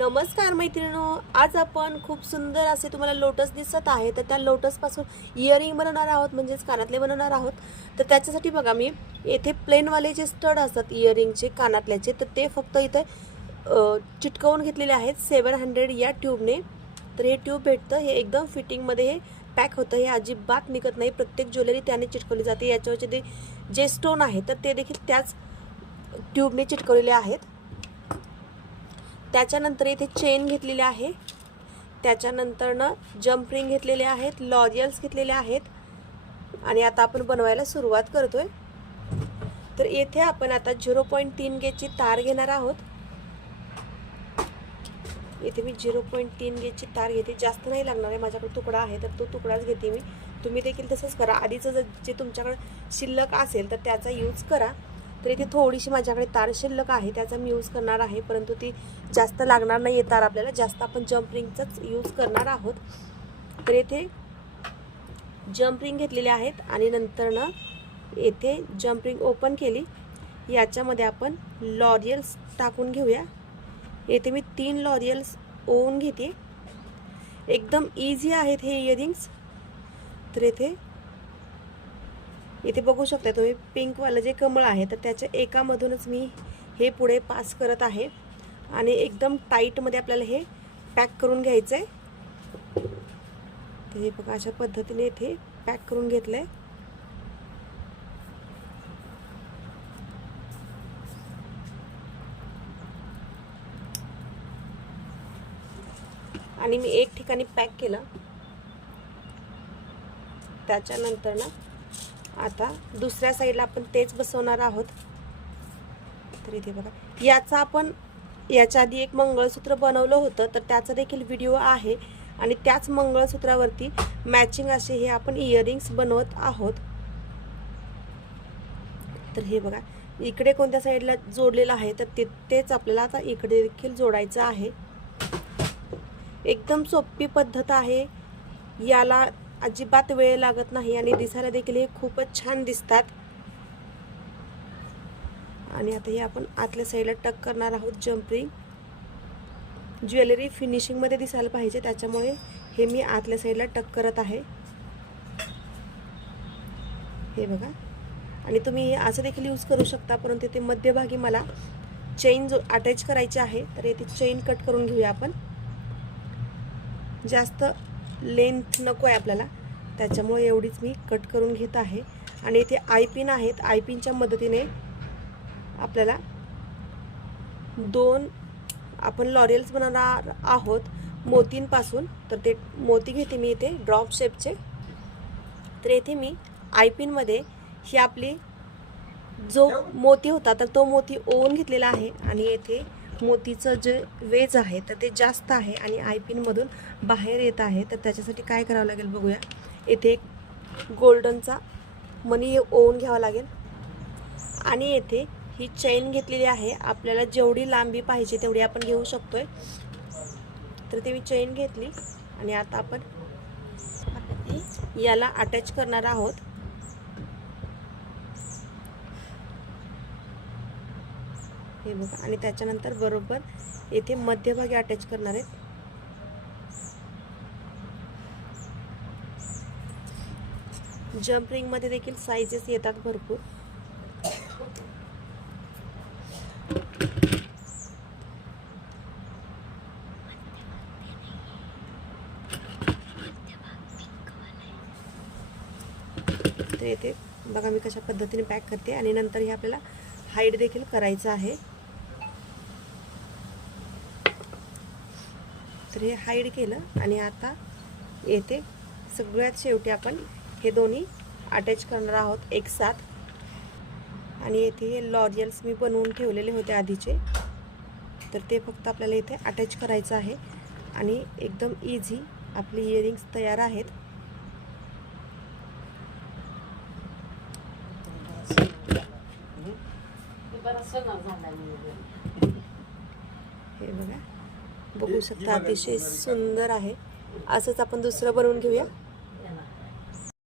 नमस्कार मैत्रिणींनो, आज आपण खूप सुंदर असे तुम्हाला लोटस दिसत आहे तर त्या लोटस पासून इयरिंग बनवणार आहोत, म्हणजेच कानातले बनवणार आहोत। तर त्याच्यासाठी बघा मी येथे प्लेन वाले जे स्टड असतात इयरिंगचे कानातल्याचे, तर ते फक्त इथे चिटकवून घेतलेले आहेत 700 या ट्यूबने। तर हे ट्यूब भेटतं, हे एकदम फिटिंग मध्ये हे पॅक होतं, हे अजिबात निघत नाही। प्रत्येक ज्वेलरी त्याने चिटकवली जाते। याच्यावरचे ते जे स्टोन आहे तर ते देखील त्याच ट्यूबने चिटकवलेले आहेत। त्याच्यानंतर इथे चेन घेतलेली आहे, त्याच्यानंतर जंप रिंग घेतलेले आहेत, लॉरियल्स घेतलेले आहेत आणि आता आपण बनवायला सुरुवात करतोय। तर येथे आपण आता 0.3 गेजची तार घेणार आहोत। इथे मी 0.3 गेजची तार घेते, जास्त नाही लागणार आहे, माझ्याकडे तुकडा आहे तर तो तुकडाच घेते मी। तुम्ही देखील तसंच करा, आधीचं जे तुमच्याकडे शिल्लक असेल तर त्याचा यूज करा। तर इथे थोडीशी माझ्याकडे तार शिल्लक आहे, त्याचा मी यूज करणार आहे, परंतु ती जास्त लागणार नाही तार आपल्याला, जास्त आपण जंप रिंगचाच यूज करणार आहोत। तर इथे जंप रिंग घेतलेले आहेत आणि नंतर येथे जंप रिंग ओपन केली, याच्यामध्ये आपण लॉरियल्स टाकून घेऊया। येथे मी 3 लॉरियल्स ओवून घेते, एकदम इझी आहेत हे इयरिंग्स। तर इथे बघू शकता तुम्ही पिंक वाला जे कमळ आहे तर त्याच्या एकामधूनच मी हे पुढे पास करत आहे आणि एकदम टाईट मध्ये आपल्याला हे पॅक करून घ्यायचं आहे। तर हे बघा अशा पद्धतीने इथे पॅक करून घेतलंय। आणि मी एक ठिकाणी पॅक केलं, त्याच्यानंतर आता दुसऱ्या साईडला आपण तेच बसवणार आहोत। तर इथे बघा, याच्या आधी एक मंगळसूत्र बनवलं होतं तर त्याचा देखील व्हिडिओ आहे आणि त्याच मंगळसूत्रावरती मॅचिंग असे हे आपण इयरिंग्स बनवत आहोत। तर हे बघा इकडे कोणत्या साईडला जोडलेलं आहे तर तेच आपल्याला आता इकडे देखील जोडायचं आहे। एकदम सोपी पद्धत आहे, याला अजिबात वेळ लागत नाही आणि दिसायला देखील हे खूपच छान दिसतात। आणि आता हे आपण आतल्या साईडला टक करणार आहोत जंप रिंग। ज्वेलरी फिनिशिंग मध्ये दिसायला पाहिजे, त्याच्यामुळे हे मी आतल्या साईडला टक करत आहे। हे बघा, आणि तुम्ही असं देखील यूज करू शकता, परंतु ते मध्यभागी मला चेन अटॅच करायची आहे तर इथे चेन कट करून घेऊया आपण। जास्त लेंथ नको आहे आपल्याला, त्याच्यामुळे एवढीच मी कट करून घेत आहे। आणि इथे आय पिन आहेत, आय पिनच्या मदतीने आपल्याला 2 आपण लॉरियल्स बनवणार आहोत मोतींपासून। तर ते मोती घेते मी इथे ड्रॉप शेपचे। तर इथे मी आय पिन मध्ये ही आपली जो मोती होता तर तो मोती ओवून घेतलेला आहे आणि येथे मोतीचं जे वेज आहे तर ते जास्त आहे आणि आय पिन मधून बाहेर येत आहे। तर त्याच्यासाठी काय करावं लागेल बघूया, येथे एक गोल्डनचा मणी ओवून घ्यावा लागेल आणि येथे ही चेन घेतलेली आहे, आपल्याला जेवढी लांबी पाहिजे तेवढी आपण घेऊ शकतोय। तर ते मी चेन घेतली आणि आता आपण याला अटॅच करणार आहोत। हे बघा, आणि त्याच्यानंतर बरोबर येथे मध्यभागी अटॅच करणार आहेत। जंप रिंग मध्ये देखील साइजेस येतात भरपूर। तर येथे बघा मी कशा पद्धतीने पॅक करते आणि नंतर हे आपल्याला हाईड देखील करायचं आहे। तर हे हाईड केलं आणि आता येथे सगळ्यात शेवटी आपण हे दोन्ही अटॅच करणार आहोत एक साथ। आणि येथे हे लॉरियल्स मी बनवून ठेवलेले होते आधीचे, तर ते फक्त आपल्याला इथे अटॅच करायचं आहे आणि एकदम इझी आपली इयरिंग्स तयार आहेत। हे बघा, बघू शकता अतिशय सुंदर आहे। असंच आपण दुसरं बनवून घेऊया।